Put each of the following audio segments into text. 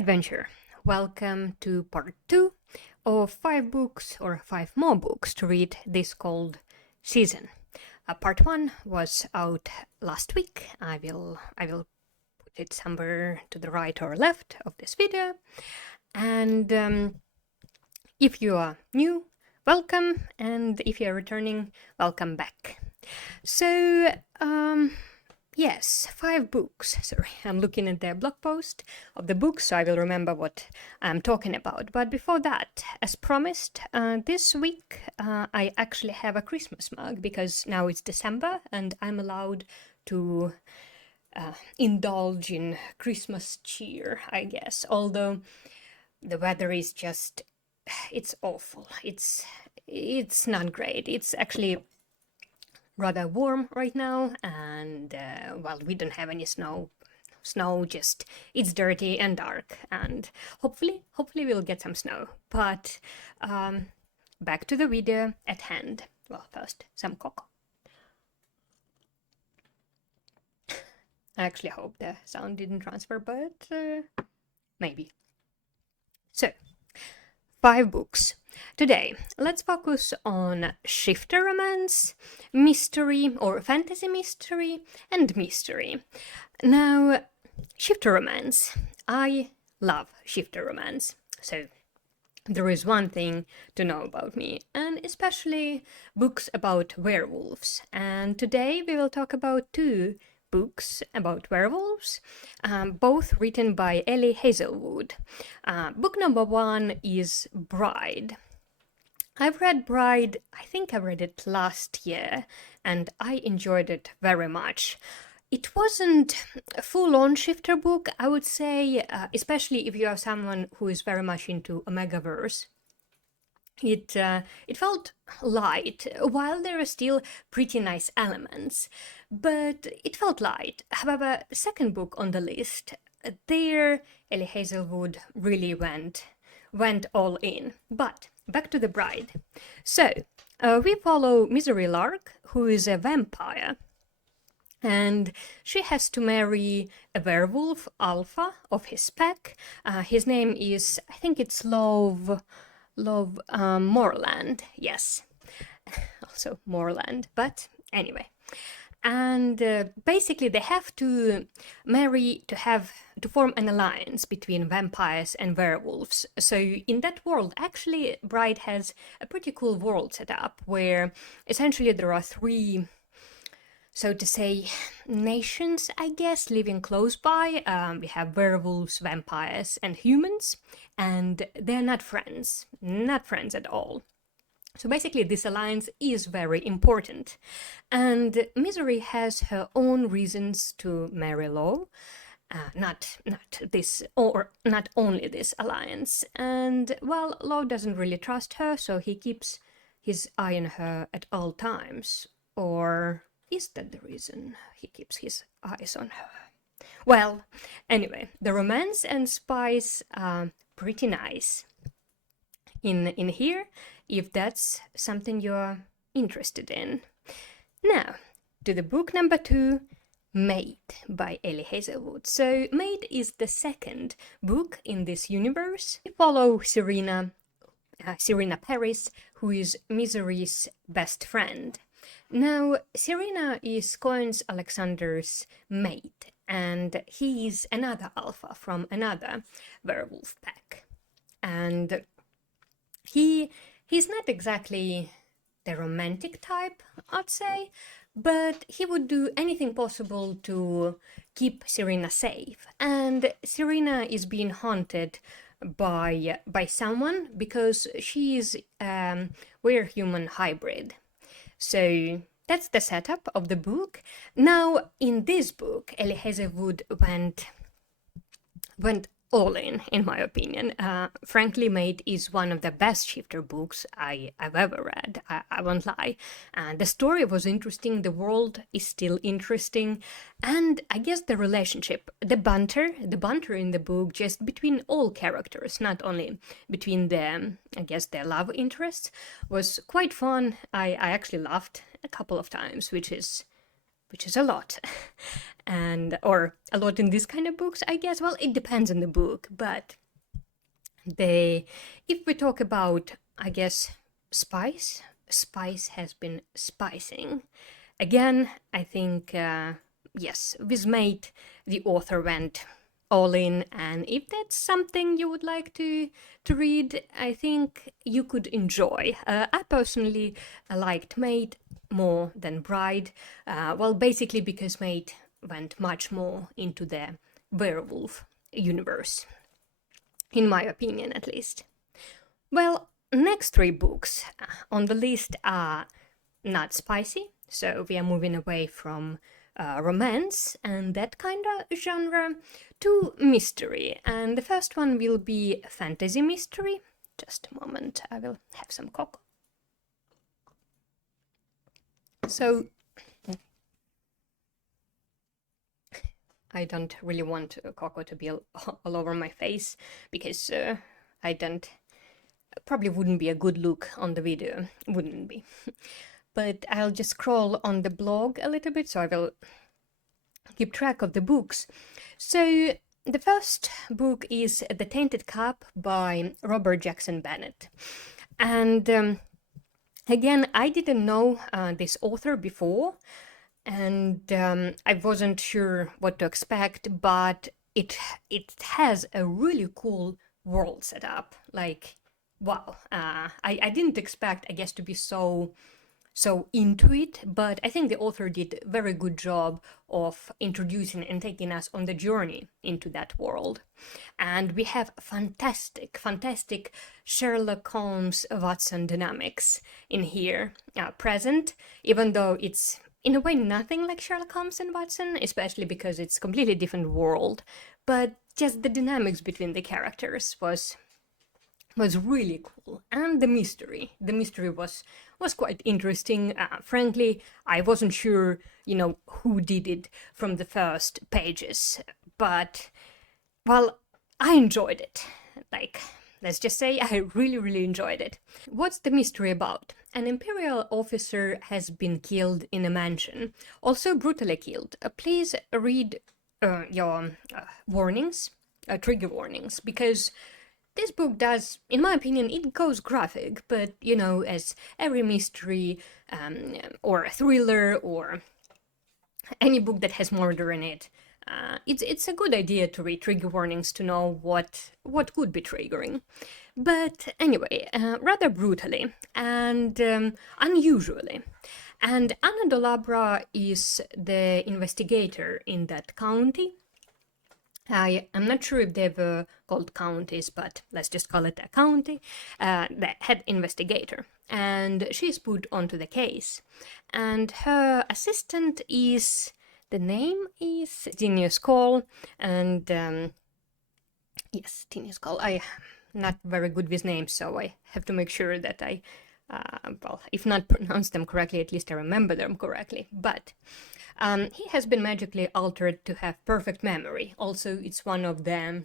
adventure! Welcome to part 2 of 5 books or 5 more books to read this cold season. Part 1 was out last week. I will put it somewhere to the right or left of this video. And if you are new, welcome, and if you are returning, welcome back. So, yes, 5 books. Sorry, I'm looking at the blog post of the books, so I will remember what I'm talking about. But before that, as promised, this week I actually have a Christmas mug because now it's December and I'm allowed to indulge in Christmas cheer, I guess. Although the weather is just, it's awful. It's not great. It's actually rather warm right now, and well, we don't have any snow, just it's dirty and dark, and hopefully we'll get some snow. But back to the video at hand. Well, first some cocoa. I actually hope the sound didn't transfer, but maybe. So 5 books. Today, let's focus on shifter romance, mystery or fantasy mystery, and mystery. Now, shifter romance. I love shifter romance. So, there is one thing to know about me, and especially books about werewolves. And today we will talk about 2 books about werewolves, both written by Ellie Hazelwood. Book number 1 is Bride. I've read Bride, I think I read it last year, and I enjoyed it very much. It wasn't a full-on shifter book, I would say, especially if you are someone who is very much into Omegaverse. It felt light, while there are still pretty nice elements, but it felt light. However, the second book on the list, there Ellie Hazelwood really went all in. But back to the Bride. So, we follow Misery Lark, who is a vampire, and she has to marry a werewolf, Alpha, of his pack. His name is, I think it's Love Moreland, yes. Also Moreland, but anyway. And basically they have to marry to form an alliance between vampires and werewolves. So in that world, actually, Bride has a pretty cool world set up where essentially there are 3, so to say, nations, I guess, living close by. We have werewolves, vampires, and humans, and they're not friends at all. So basically, this alliance is very important. And Misery has her own reasons to marry Law, not only this alliance. And well, Law doesn't really trust her, so he keeps his eye on her at all times. Or is that the reason he keeps his eyes on her? Well, anyway, the romance and spice are pretty nice in here, if that's something you're interested in. Now, to the book number 2, Maid by Ellie Hazelwood. So, Maid is the second book in this universe. We follow Serena Paris, who is Misery's best friend. Now, Serena is Coins Alexander's maid, and he is another alpha from another werewolf pack. And he's not exactly the romantic type, I'd say, but he would do anything possible to keep Serena safe. And Serena is being haunted by someone because she is were-human hybrid. So that's the setup of the book. Now, in this book, Ellie Hazelwood went all in my opinion. Frankly, Maid is one of the best shifter books I've ever read. I won't lie. The story was interesting, the world is still interesting, and I guess the relationship, the banter in the book, just between all characters, not only between them, I guess their love interests, was quite fun. I actually laughed a couple of times, which is a lot. and or a lot in this kind of books, I guess. Well, it depends on the book, but if we talk about, I guess, spice has been spicing. Again, I think, yes, with Mate, the author went all in, and if that's something you would like to read, I think you could enjoy. I personally liked Mate more than Bride, well, basically because Mate went much more into the werewolf universe, in my opinion at least. Well, next three books on the list are not spicy, so we are moving away from romance and that kind of genre to mystery. And the first one will be fantasy mystery. Just a moment, I will have some cocoa. So, I don't really want cocoa to be all over my face because I don't. Probably wouldn't be a good look on the video, wouldn't be. But I'll just scroll on the blog a little bit so I will keep track of the books. So the first book is The Tainted Cup by Robert Jackson Bennett. And again, I didn't know this author before, and I wasn't sure what to expect, but it has a really cool world set up. Like, wow, I didn't expect, I guess, to be so into it, but I think the author did a very good job of introducing and taking us on the journey into that world. And we have fantastic Sherlock Holmes Watson dynamics in here present, even though it's in a way nothing like Sherlock Holmes and Watson, especially because it's a completely different world. But just the dynamics between the characters was really cool, and the mystery was quite interesting. Frankly, I wasn't sure, who did it from the first pages, but well, I enjoyed it. Like, let's just say I really enjoyed it. What's the mystery about? An Imperial officer has been killed in a mansion, also brutally killed. Please read your warnings, trigger warnings, because this book does, in my opinion, it goes graphic, but as every mystery or a thriller or any book that has murder in it, it's a good idea to read trigger warnings to know what could be triggering. But anyway, rather brutally and unusually. And Anna Dolabra is the investigator in that county. I'm not sure if they were called counties, but let's just call it a county, the head investigator. And she's put onto the case. And her assistant is, the name is Tinius Cole, and yes, Tinius Cole. I'm not very good with names, so I have to make sure that I, well, if not pronounce them correctly, at least I remember them correctly. But he has been magically altered to have perfect memory. Also, it's one of the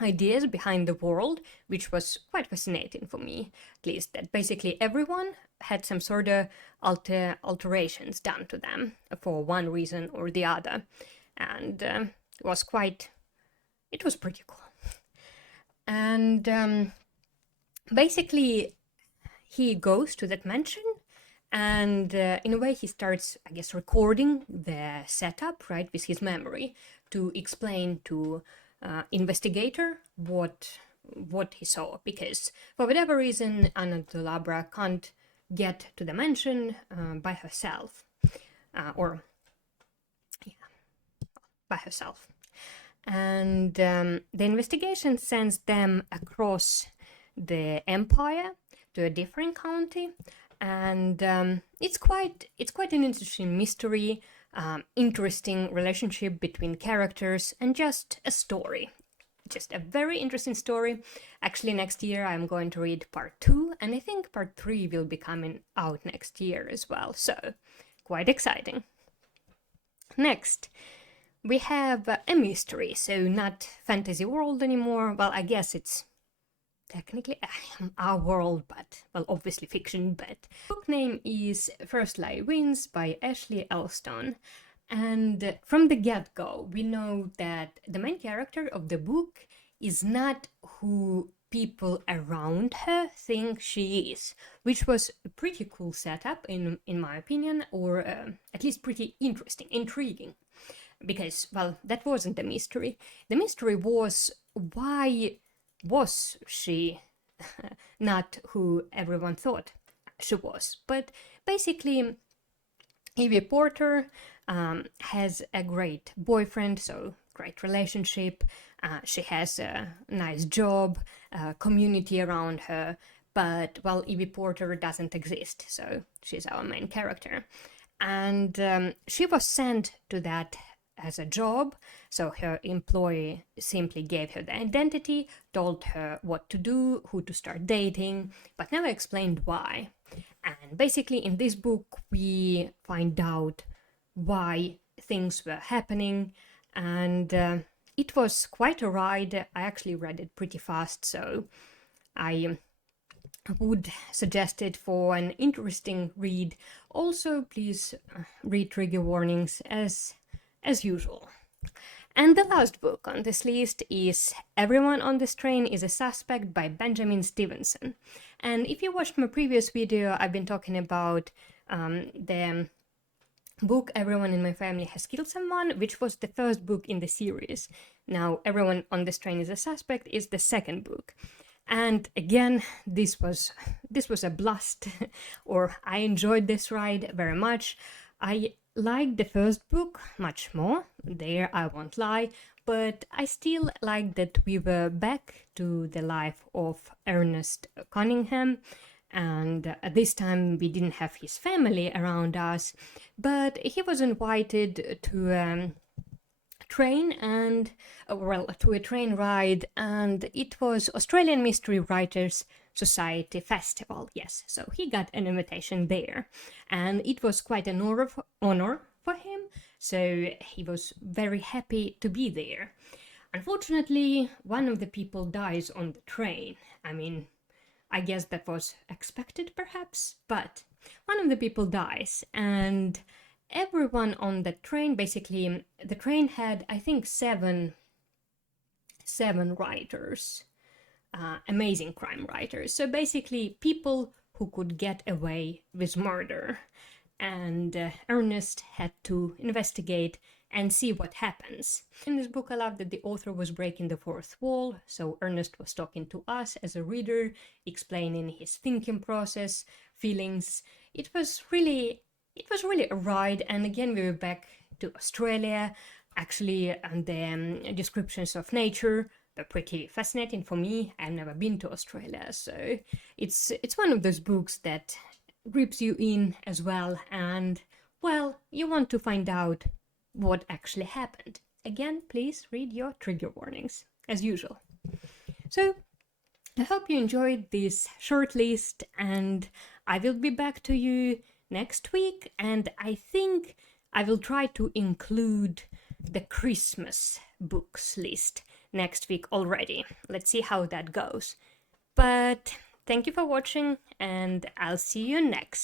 ideas behind the world, which was quite fascinating for me, at least, that basically everyone had some sort of alterations done to them for one reason or the other. And it was pretty cool. And basically, he goes to that mansion, and in a way he starts, I guess, recording the setup, right, with his memory to explain to investigator what he saw, because for whatever reason Anna Dolabra can't get to the mansion by herself, by herself. And the investigation sends them across the empire to a different county, and it's quite an interesting mystery, interesting relationship between characters, and just a story, just a very interesting story. Actually, next year I'm going to read part 2, and I think part 3 will be coming out next year as well, so quite exciting. Next, we have a mystery, so not fantasy world anymore. Well, I guess it's technically our world, but, well, obviously fiction. But book name is First Lie Wins by Ashley Elstone. And from the get-go, we know that the main character of the book is not who people around her think she is, which was a pretty cool setup in my opinion, or at least pretty interesting, intriguing. Because, well, that wasn't the mystery. The mystery was, why was she not who everyone thought she was? But basically, Evie Porter has a great boyfriend, so great relationship. She has a nice job, community around her, but, well, Evie Porter doesn't exist, so she's our main character. And she was sent to that as a job, so her employee simply gave her the identity, told her what to do, who to start dating, but never explained why. And basically, in this book, we find out why things were happening, and it was quite a ride. I actually read it pretty fast, so I would suggest it for an interesting read. Also, please read trigger warnings as usual. And the last book on this list is Everyone on This Train is a Suspect by Benjamin Stevenson. And if you watched my previous video, I've been talking about the book Everyone in My Family Has Killed Someone, which was the first book in the series. Now, Everyone on This Train is a Suspect is the second book. And again, this was a blast, or I enjoyed this ride very much. I liked the first book much more, there I won't lie, but I still liked that we were back to the life of Ernest Cunningham, and at this time we didn't have his family around us, but he was invited to train and to a train ride, and it was Australian Mystery Writers Society Festival. Yes, so he got an invitation there, and it was quite an honor for him, so he was very happy to be there. Unfortunately, one of the people dies on the train. I mean, I guess that was expected perhaps, but one of the people dies, and everyone on the train, basically, the train had, I think, seven writers, amazing crime writers. So basically, people who could get away with murder. And Ernest had to investigate and see what happens. In this book, I love that the author was breaking the fourth wall, so Ernest was talking to us as a reader, explaining his thinking process, feelings. It was really a ride, and again we were back to Australia. Actually, and the descriptions of nature were pretty fascinating for me. I've never been to Australia, so it's one of those books that grips you in as well, and, well, you want to find out what actually happened. Again, please read your trigger warnings, as usual. So, I hope you enjoyed this short list, and I will be back to you next week, and I think I will try to include the Christmas books list next week already. Let's see how that goes. But thank you for watching, and I'll see you next.